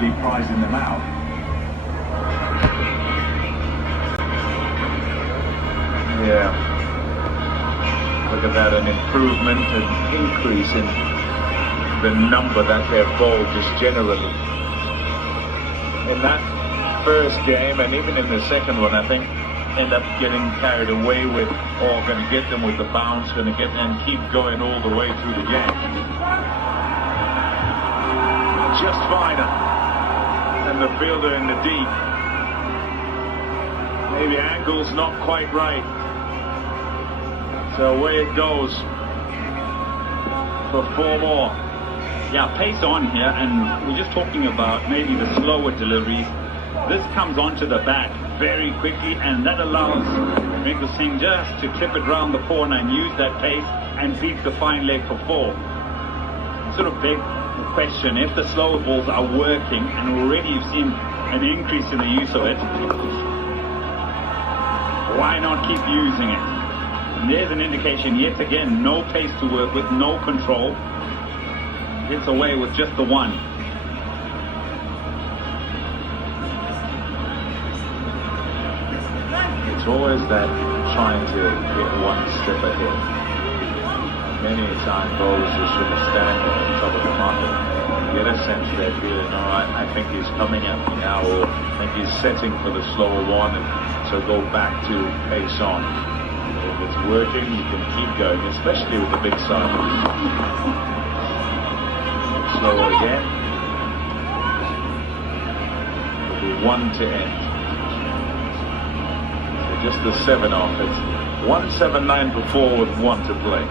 actually prizing them out. Yeah. Look at that, an improvement, an increase in the number that they've bowled just generally. In that first game and even in the second one, I think end up getting carried away with, oh, going to get them with the bounce, going to get and keep going all the way through the game. Just finer. And the fielder in the deep. Maybe angle's not quite right. So away it goes for 4 more. Yeah, pace on here, and we're just talking about maybe the slower deliveries. This comes onto the bat very quickly, and that allows Mingul Singh just to clip it round the corner and use that pace and beat the fine leg for 4. Sort of big question, if the slower balls are working, and already you've seen an increase in the use of it, why not keep using it? And there's an indication yet again, no pace to work with, no control. Gets away with just the 1. It's always that trying to get 1 step ahead. Many a time bowlers just sort of stand at the top of the market. You get a sense they're feeling, I think he's coming at me now, or I think he's setting for the slower one, and so go back to pace on. If it's working, you can keep going, especially with the big side. Slower again. It'll be 1 to end. Just the 7 off. It's 179 before with 1 to play.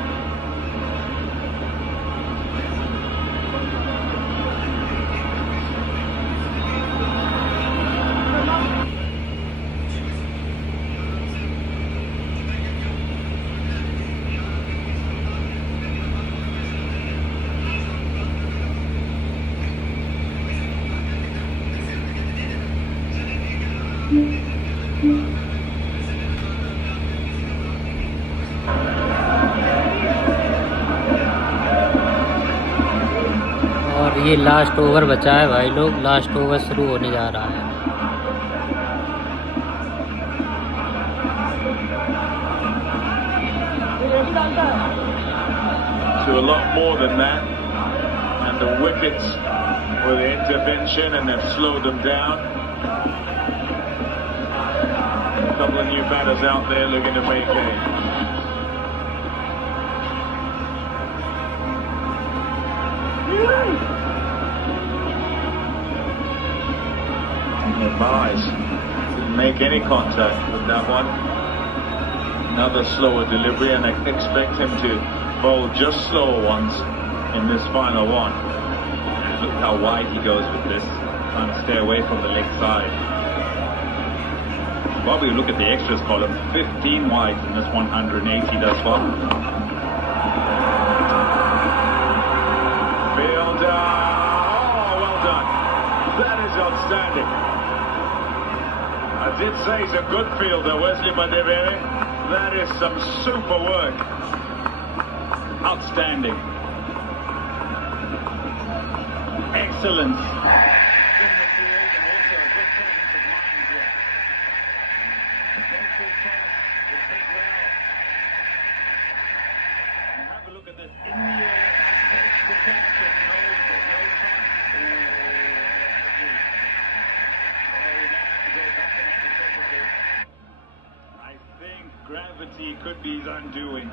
ये last over बचा है भाई लोग, last over शुरू होने जा रहा है। To a lot more than that, and the wickets were the intervention, and they've slowed them down. A couple of new batters out there looking to make hay. Advise. Didn't make any contact with that one. Another slower delivery, and I expect him to bowl just slower ones in this final one. Look how wide he goes with this, trying to stay away from the leg side. Bobby, look at the extras column, 15 wide in this 180 thus far. Fielder, oh, well done. That is outstanding. I did say he's a good fielder, Wesley Madivere. That is some super work. Outstanding. Excellence. Have a look at this. In the air, protection, I think gravity could be his undoing.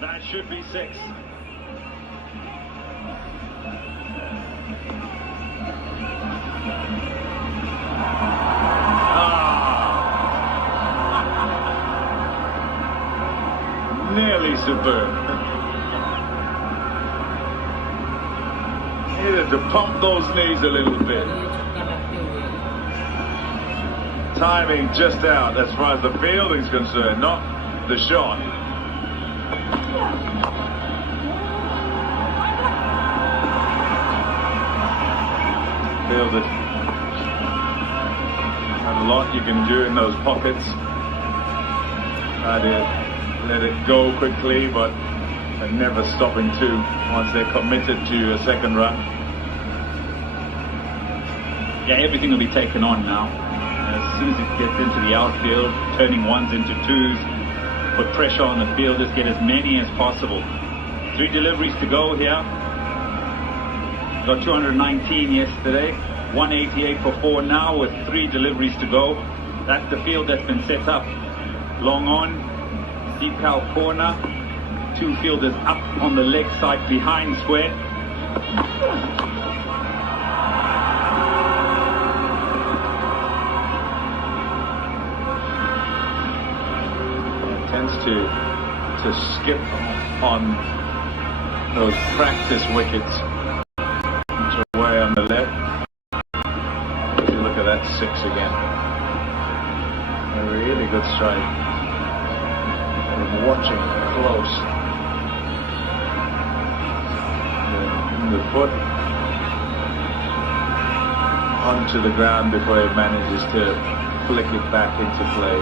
That should be 6. Nearly superb. Needed to pump those knees a little bit. Timing just out as far as the fielding's concerned, not the shot. Fielded. And a lot you can do in those pockets. Try to let it go quickly, but never stopping to once they're committed to a second run. Yeah, everything will be taken on now. As soon as it gets into the outfield, turning ones into twos, put pressure on the field, just get as many as possible. 3 deliveries to go here. Got 219 yesterday, 188 for 4 now with 3 deliveries to go. That's the field that's been set up. Long on, deep cow corner, 2 fielders up on the leg side behind square. Tends to skip on those practice wickets, which are way on the left. If you look at that 6 again, a really good strike. I'm watching close. The foot onto the ground before he manages to flick it back into play.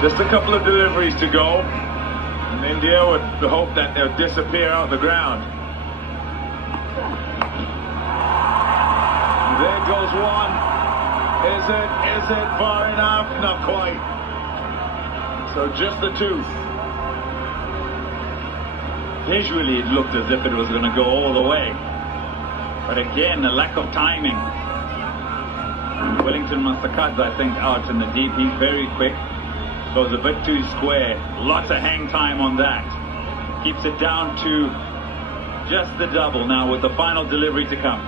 Just a couple of deliveries to go, and India would hope that they'll disappear out the ground. There goes one. Is it far enough? Not quite. So just the 2. Visually, it looked as if it was going to go all the way. But again, a lack of timing. Wellington Masakadze, I think, out in the deep. He's very quick. Goes a bit too square. Lots of hang time on that. Keeps it down to just the double now with the final delivery to come.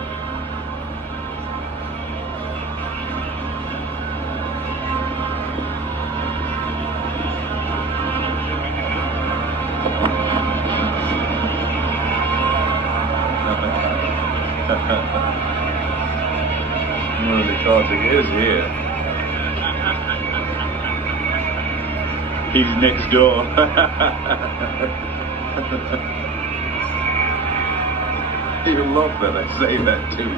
Really thought it is here. He's next door. You love that I say that too.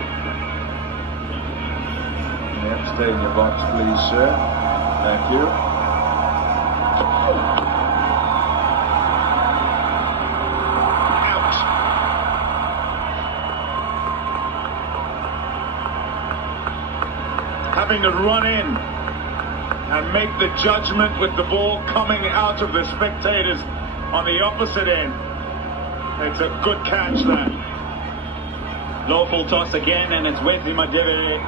Yep, stay in your box, please, sir. Thank you. Out. Having to run in and make the judgment with the ball coming out of the spectators on the opposite end. It's a good catch there. Low full toss again, and it's Wesley Madere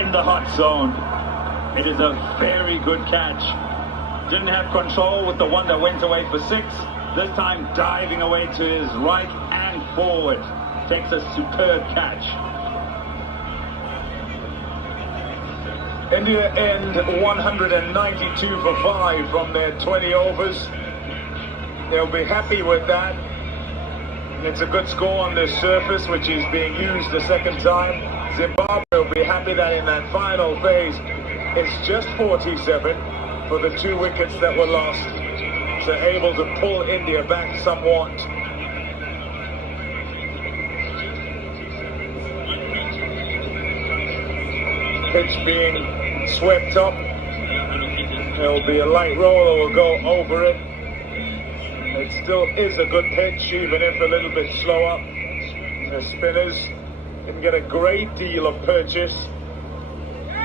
in the hot zone. It is a very good catch. Didn't have control with the one that went away for 6. This time diving away to his right and forward. Takes a superb catch. India end 192 for 5 from their 20 overs. They'll be happy with that. It's a good score on this surface, which is being used the second time. Zimbabwe will be happy that in that final phase, it's just 47 for the 2 wickets that were lost. So able to pull India back somewhat. Pitch being swept up. There'll be a light roller, will go over it. It still is a good pitch, even if a little bit slower. The spinners didn't get a great deal of purchase,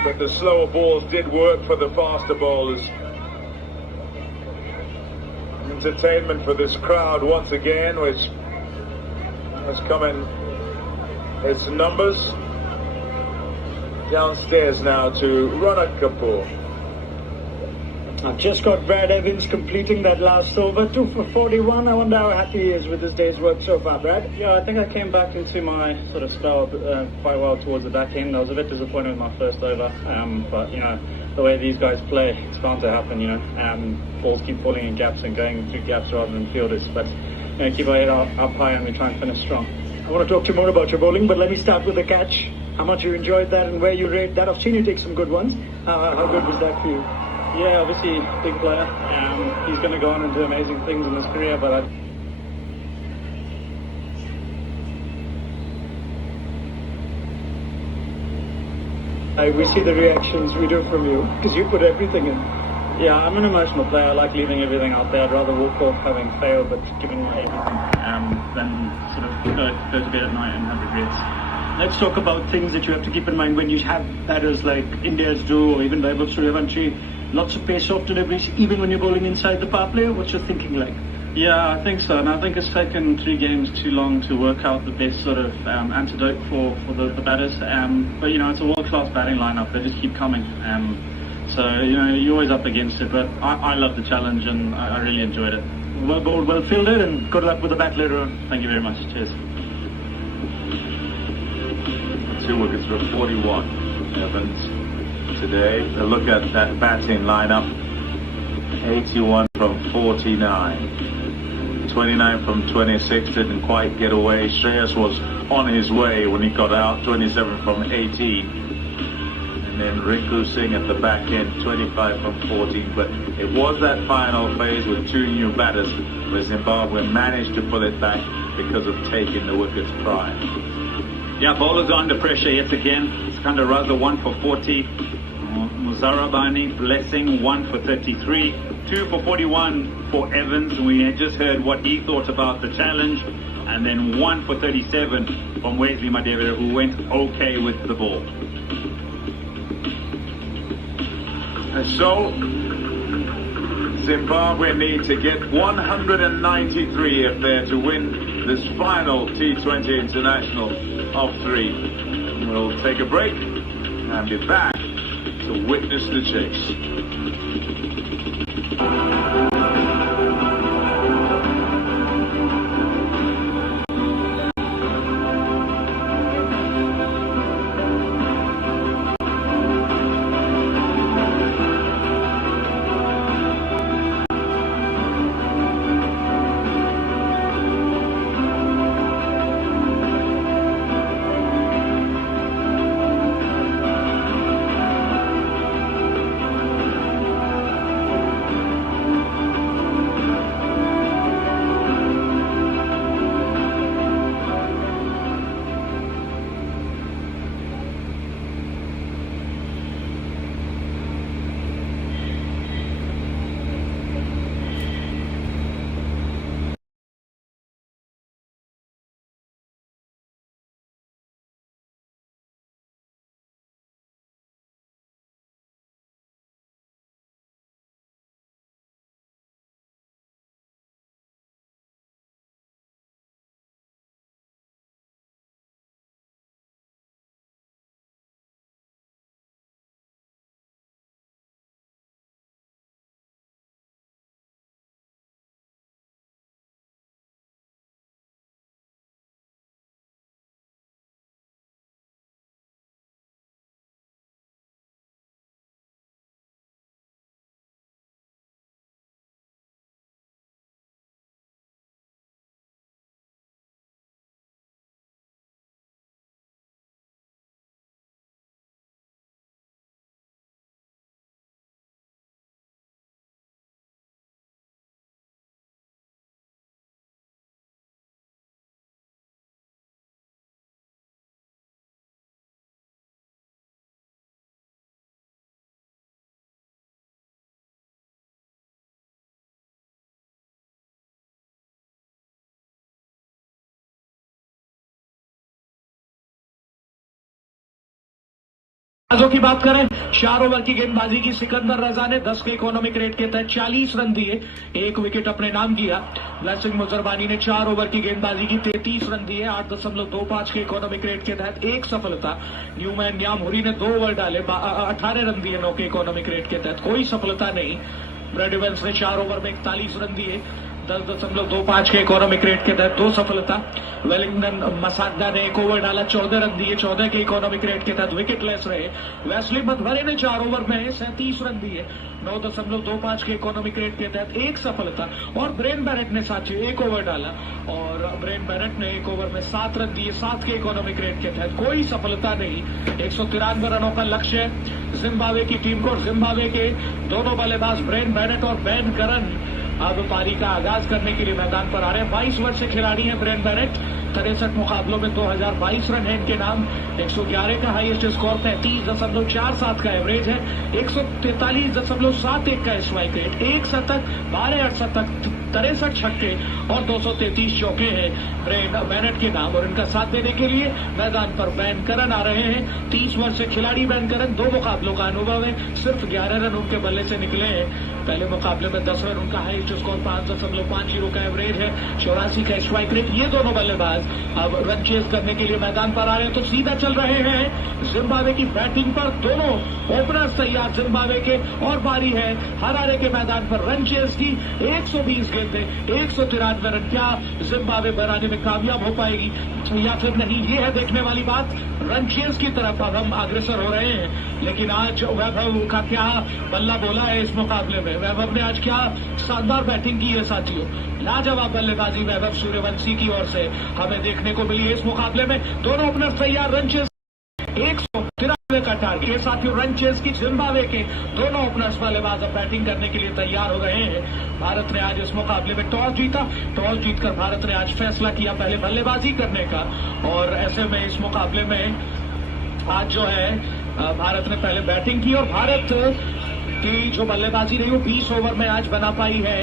but the slower balls did work for the faster bowlers. Entertainment for this crowd once again, which has come in its numbers. Downstairs now to Ronak Kapoor. I've just got Brad Evans completing that last over, 2 for 41. I wonder how happy he is with his day's work so far, Brad. Yeah, I think I came back into my sort of style quite well towards the back end. I was a bit disappointed with my first over, but you know, the way these guys play, it's bound to happen. You know, balls keep falling in gaps and going through gaps rather than fielders. But you know, keep our head up high and we try and finish strong. I want to talk to you more about your bowling, but let me start with the catch. How much you enjoyed that and where you rate that? I've seen you take some good ones. How good was that for you? Yeah, obviously big player. He's going to go on and do amazing things in his career, but we see the reactions we do from you because you put everything in. Yeah, I'm an emotional player. I like leaving everything out there. I'd rather walk off having failed, but giving my everything, than sort of go to bed at night and have regrets. Let's talk about things that you have to keep in mind when you have batters like India's do or even Vaibhav Suryavanshi. Lots of pace-off deliveries, even when you're bowling inside the power play. What's your thinking like? Yeah, I think so. And I think it's taken 3 games too long to work out the best sort of antidote for the batters. But, it's a world-class batting lineup. They just keep coming. So, you're always up against it. But I love the challenge and I really enjoyed it. Well bowled, well fielded, and good luck with the bat later on. Thank you very much. Cheers. 2 wickets for 41. Evans today. A look at that batting lineup. 81 from 49. 29 from 26. Didn't quite get away. Shreyas was on his way when he got out. 27 from 18. And then Rinku Singh at the back end. 25 from 14. But it was that final phase with 2 new batters where Zimbabwe managed to pull it back because of taking the wickets prior. Yeah, bowlers are under pressure yet again. Iskander Raza 1 for 40. Muzarabani Blessing 1 for 33. 2 for 41 for Evans. We had just heard what he thought about the challenge. And then 1 for 37 from Wesley Madevere, who went okay with the ball. And so Zimbabwe need to get 193 if they're to win this final T20 International of 3. We'll take a break and be back to witness the chase. गेंदबाजों की बात करें, 4 over की गेंदबाजी की सिकंदर रजा ने 10 के economic rate के तहत 40 रन दिए, 1 विकेट अपने नाम किया। ब्लेसिंग मुजरबानी ने 4 ओवर की गेंदबाजी की 33 रन दिए, 8.25 के इकोनॉमिक रेट के तहत 1 सफलता। न्यूमैन न्यामहुरी ने 2 ओवर डाले, 18 रन दिए 9 के इकोनॉमिक रेट के तहत, कोई सफलता नहीं। ब्रैड इवेंस ने 4 ओवर में 41 रन दिए, 10.25 के इकोनॉमिक रेट के तहत 2 सफलता। वेलिंगटन मसादा ने 1 ओवर डाला, 14 रन दिए, 14 के इकोनॉमिक रेट के तहत विकेटलेस रहे। वेस्ली मधवरे ने 4 ओवर में 37 रन दिए, 9.25 के इकोनॉमिक रेट के तहत 1 सफलता। और ब्रेन बैरेट ने साथियों 1 ओवर डाला और ब्रेन बैरेट ने 1 ओवर में 7 रन दिए, 7 के इकोनॉमिक रेट के तहत, कोई सफलता नहीं। 193 रनों का लक्ष्य है जिम्बाब्वे की टीम को। जिम्बाब्वे के दोनों बल्लेबाज ब्रेन बैरेट और बेन करन अब पारी का आगाज करने के लिए मैदान पर आ रहे हैं। 22 वर्ष से खिलाड़ी हैं ब्रेन बैरेट, 63 मुकाबलों में 2022 रन है इनके नाम। 111 का हाईएस्ट स्कोर, 33.47 का एवरेज है, 143.71 का स्ट्राइक रेट, 1 शतक, 12 अर्धशतक, 63 छक्के और 233 चौके हैं ब्रेंड बेनेट के नाम। और इनका साथ देने के लिए मैदान पर बैन करन आ रहे हैं। 30 वर्ष से खिलाड़ी बैन करन, 2 मुकाबलों का अनुभव है, सिर्फ 11 रन उनके बल्ले से निकले हैं। पहले मुकाबले में 10 रन उनका हाईएस्ट स्कोर, 5.50 का एवरेज है, 84 का स्ट्राइक रेट। ये दोनों बल्लेबाज अब रन चेस करने के लिए मैदान पर आ रहे हैं। तो सीधा चल रहे हैं जिम्बाब्वे की बैटिंग पर, दोनों ओपनर्स तैयार जिम्बाब्वे के, और बारी है हरारे के मैदान पर रन चेस की। 120 गेंदे, 193 रन, क्या जिम्बाब्वे बनाने में कामयाब हो पाएगी या फिर नहीं, ये है देखने वाली बात। रन चेस की तरफ अब हम अग्रसर हो रहे हैं, लेकिन आज वैभव का क्या बल्ला बोला है इस मुकाबले में। वैभव ने आज क्या शानदार बैटिंग की है साथियों, लाजवाब बल्लेबाजी वैभव सूर्यवंशी की ओर से हमें देखने को मिली है इस मुकाबले में। दोनों ओपनर्स तैयार, रन चेस 193 का टारगेट। ये साथियों रन चेस की जिम्बाब्वे के दोनों ओपनर्स बल्लेबाज अब बैटिंग करने के लिए तैयार हो गए हैं। भारत ने आज इस मुकाबले में टॉस जीता। टॉस जीतकर भारत ने आज फैसला किया पहले बल्लेबाजी करने का, और ऐसे में इस मुकाबले में आज जो है भारत ने पहले बैटिंग की, और भारत की जो बल्लेबाजी रही वो 20 ओवर में आज बना पाई है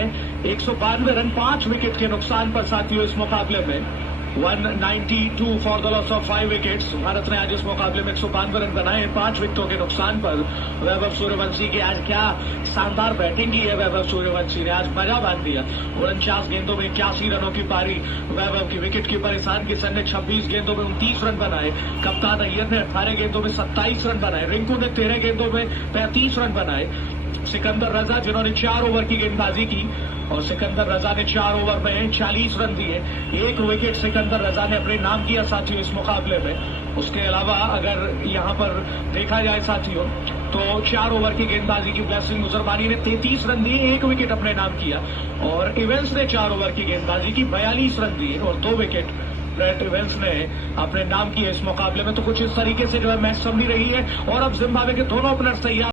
192 रन, 5 विकेट के नुकसान पर साथियों इस मुकाबले में 192 for the loss of 5 wickets. Bharat ने आज इस मुकाबले में 192 रन बनाए 5 विकेटों के नुकसान पर। वैभव सूर्यवंशी की आज क्या शानदार बैटिंग की है वैभव सूर्यवंशी ने, आज मजा बांध दिया। 49 गेंदों में 81 रनों की पारी वैभव की। विकेट कीपर ईशान किशन ने 26 गेंदों में 29 रन बनाए। कप्तान अय्यर ने 18 गेंदों में 27 रन बनाए। रिंकू ने 13 गेंदों में 35 रन बनाए। सिकंदर रजा जिन्होंने 4 ओवर की गेंदबाजी की, और सिकंदर रजा ने 4 ओवर में 40 रन दिए। 1 विकेट सिकंदर रजा ने अपने नाम किया साथियों इस मुकाबले में। उसके अलावा अगर यहाँ पर देखा जाए साथियों तो 4 ओवर की गेंदबाजी की ब्लेसिंग मुजरबानी ने 33 रन दिए, 1 विकेट अपने नाम किया। और इवेंस ने 4 ओवर की गेंदबाजी की, 42 रन दिए और 2 विकेट ब्रेट इवेंस ने अपने नाम किए इस मुकाबले में। तो कुछ इस तरीके से जो है मैच समरी रही है, और अब जिम्बाब्वे के दोनों ओपनर्स तैयार